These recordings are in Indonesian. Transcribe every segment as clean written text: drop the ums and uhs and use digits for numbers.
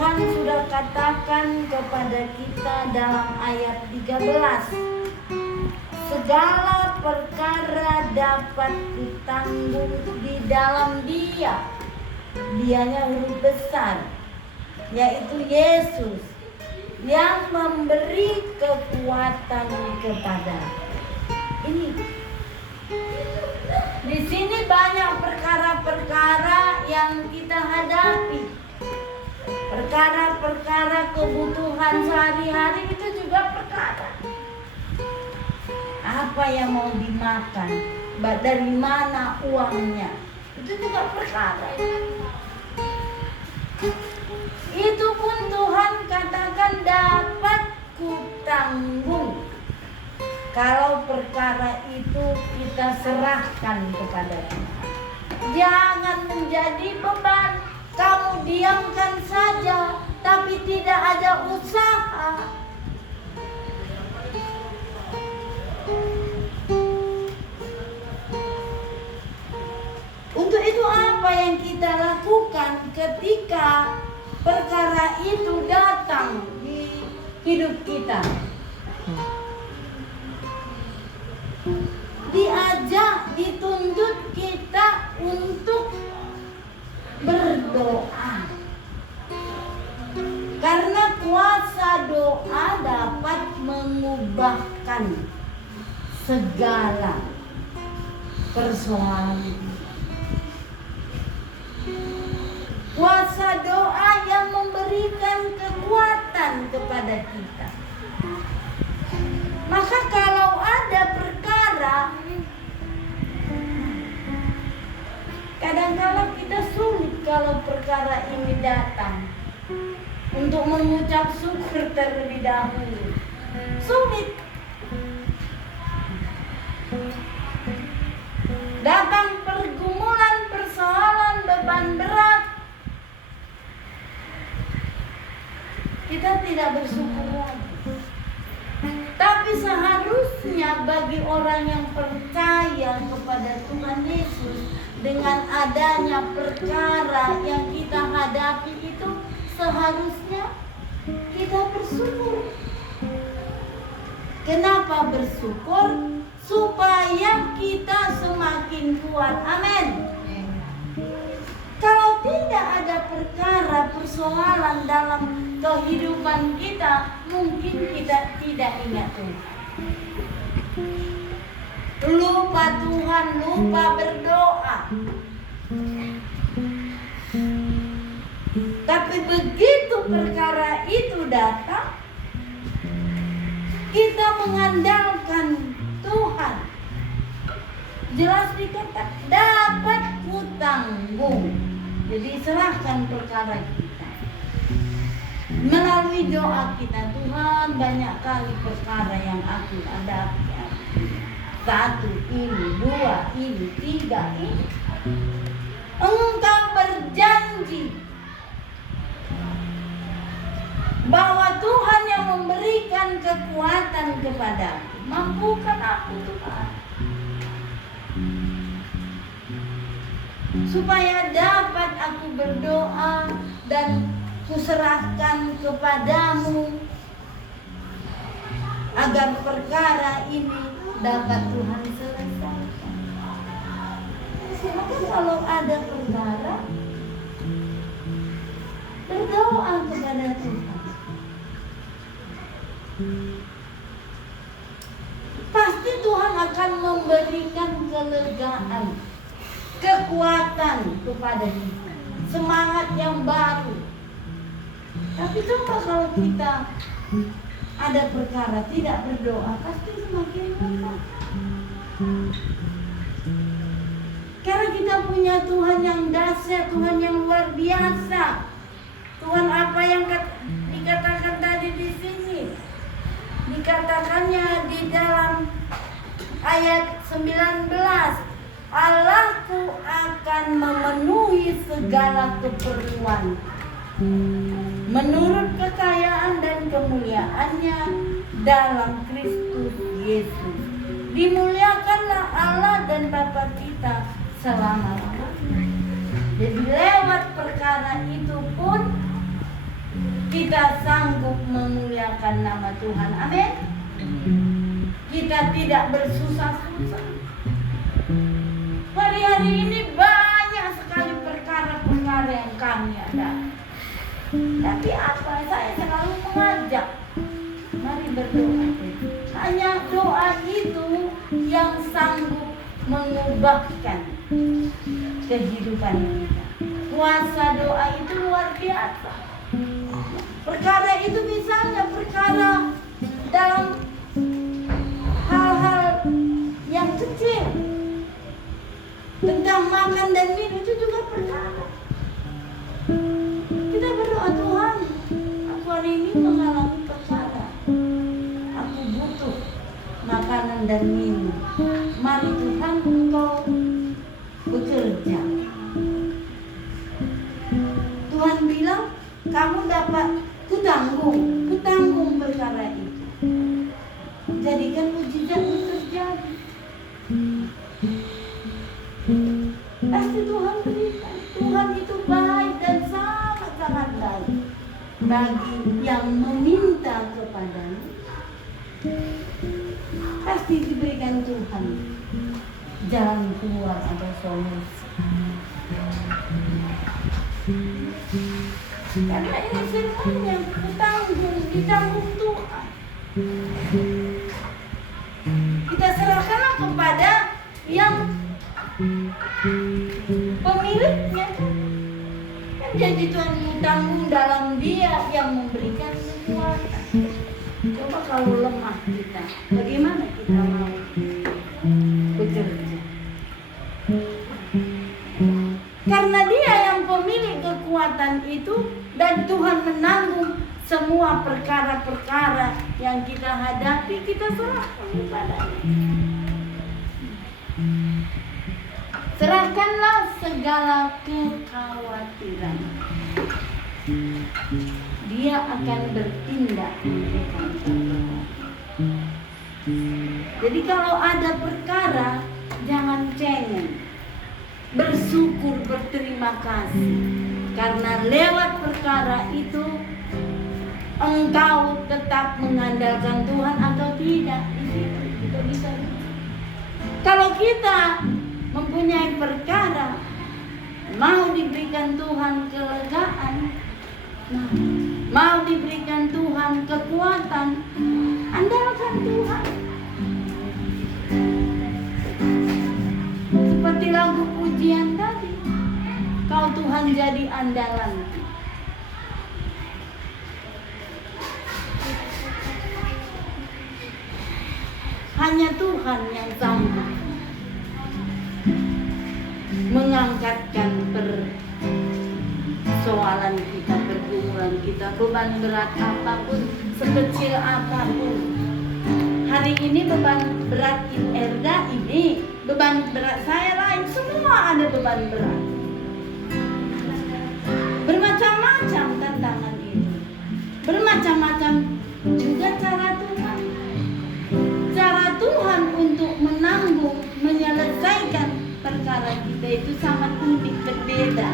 Tuhan sudah katakan kepada kita dalam ayat 13, segala perkara dapat ditanggung di dalam Dia. Dianya huruf besar, yaitu Yesus, yang memberi kekuatan kepada. Ini di sini banyak perkara-perkara yang kita hadapi. Perkara-perkara kebutuhan sehari-hari itu juga perkara. Apa yang mau dimakan, dari mana uangnya, itu juga perkara. Itu pun Tuhan katakan dapat kutanggung. Kalau perkara itu kita serahkan kepada Tuhan. Jangan menjadi beban. Kamu diamkan saja, tapi tidak ada usaha. Untuk itu apa yang kita lakukan ketika perkara itu datang di hidup kita? Diajak, dituntut kita untuk berdoa. Karena kuasa doa dapat mengubahkan segala persoalan. Kuasa doa yang memberikan kekuatan kepada kita. Maka kalau ada perkara, kadang-kadang kita sulit kalau perkara ini datang untuk mengucap syukur terlebih dahulu. Sulit. Datang pergumulan, persoalan, beban berat, kita tidak bersyukur lagi. Tapi seharusnya bagi orang yang percaya kepada Tuhan Yesus, dengan adanya perkara yang kita hadapi itu, seharusnya kita bersyukur. Kenapa bersyukur? Supaya kita semakin kuat. Amin. Kalau tidak ada perkara, persoalan dalam kehidupan kita, mungkin kita tidak ingat Tuhan. Lupa Tuhan, lupa berdoa. Tapi begitu perkara itu datang, kita mengandalkan Tuhan. Jelas dikatakan dapat kutanggung. Jadi serahkan perkara kita. Melalui doa kita, Tuhan, banyak kali perkara yang aku hadapi. 1 ini, 2 ini, 3 ini. Engkau berjanji bahwa Tuhan yang memberikan kekuatan kepadaku. Mampukan aku, Tuhan, supaya dapat aku berdoa dan kuserahkan kepadamu, agar perkara ini dapat Tuhan selesaikan. Maka kalau ada perkara, berdoa kepada Tuhan. Pasti Tuhan akan memberikan kelegaan, kekuatan kepada kita, semangat yang baru. Tapi coba kalau kita ada perkara tidak berdoa, pasti semakin lemah. Karena kita punya Tuhan yang dahsyat, Tuhan yang luar biasa. Tuhan apa yang dikatakan tadi di sini? Dikatakannya di dalam ayat 19, Allahku akan memenuhi segala keperluan menurut kekayaan dan kemuliaannya dalam Kristus Yesus. Dimuliakanlah Allah dan Bapa kita selama-lamanya. Jadi lewat perkara itu pun memuliakan nama Tuhan. Amin. Kita tidak bersusah-susah. Hari-hari ini banyak sekali perkara-perkara yang kami ada. Tapi apa? Saya selalu mengajak, mari berdoa. Hanya doa itu yang sanggup mengubahkan kehidupan kita. Kuasa doa itu luar biasa. Perkara itu misalnya perkara dalam hal-hal yang kecil. Tentang makan dan minum itu juga perkara. Kita berdoa, Tuhan, aku hari ini mengalami perkara. Aku butuh makanan dan minum. Mari Tuhan, Engkau bekerja. Tuhan bilang, kamu dapat kutanggung perkara itu. Jadikan mujizat itu terjadi. Pasti Tuhan berikan. Tuhan itu baik dan sangat-sangat baik bagi yang meminta kepadanya. Pasti diberikan Tuhan jalan keluar atau solusi. Karena ini semuanya ditanggung Tuhan. Kita serahkanlah kepada yang pemiliknya. Jadi Tuhan tanggung dalam Dia yang memberikan kekuatan. Coba kalau lemah kita, bagaimana kita mau bekerja? Karena Dia yang pemilik kekuatan itu, dan Tuhan menanggung semua perkara-perkara yang kita hadapi, kita serahkan kepadanya. Serahkanlah segala kekhawatiran. Dia akan bertindak memberikan pertolongan. Jadi kalau ada perkara, jangan cengeng. Bersyukur, berterima kasih. Karena lewat perkara itu, engkau tetap mengandalkan Tuhan atau tidak. Di situ kita bisa. Kalau kita mempunyai perkara, mau diberikan Tuhan kelegaan, mau diberikan Tuhan kekuatan, andalkan Tuhan. Seperti lagu pujian tadi, kau Tuhan jadi andalan. Hanya Tuhan yang sanggup mengangkatkan persoalan kita, pergumulan kita, beban berat apapun, sekecil apapun. Hari ini beban berat Erda ini, beban berat saya lain, semua ada beban berat. Bermacam-macam tantangan ini, bermacam-macam juga cara Tuhan. Cara Tuhan untuk menanggung, menyelesaikan perkara kita itu sangat unik, berbeda.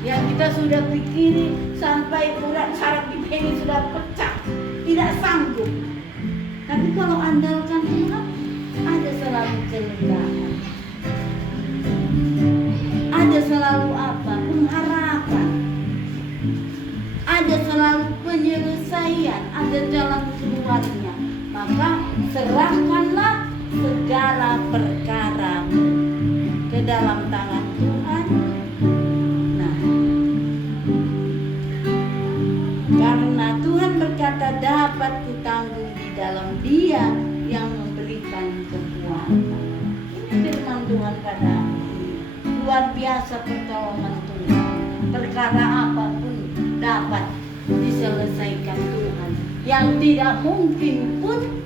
Yang kita sudah pikiri sampai urat saraf kita ini sudah pecah, tidak sanggup. Tapi kalau andalkan Tuhan, ada selalu kelegaan, ada selalu apa? Pengharapan, ada selalu penyelesaian, ada jalan keluarnya. Maka serahkanlah segala perkaramu ke dalam tangan Tuhan. Nah, karena Tuhan berkata dapat kutanggung di dalam Dia yang memberikan kekuatan. Ini firman Tuhan pada luar biasa pertolongan Tuhan. Perkara apapun dapat diselesaikan Tuhan. Yang tidak mungkin pun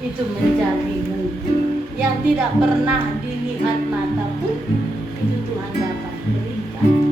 itu menjadi mungkin. Yang tidak pernah dilihat mata pun itu Tuhan dapat berikan.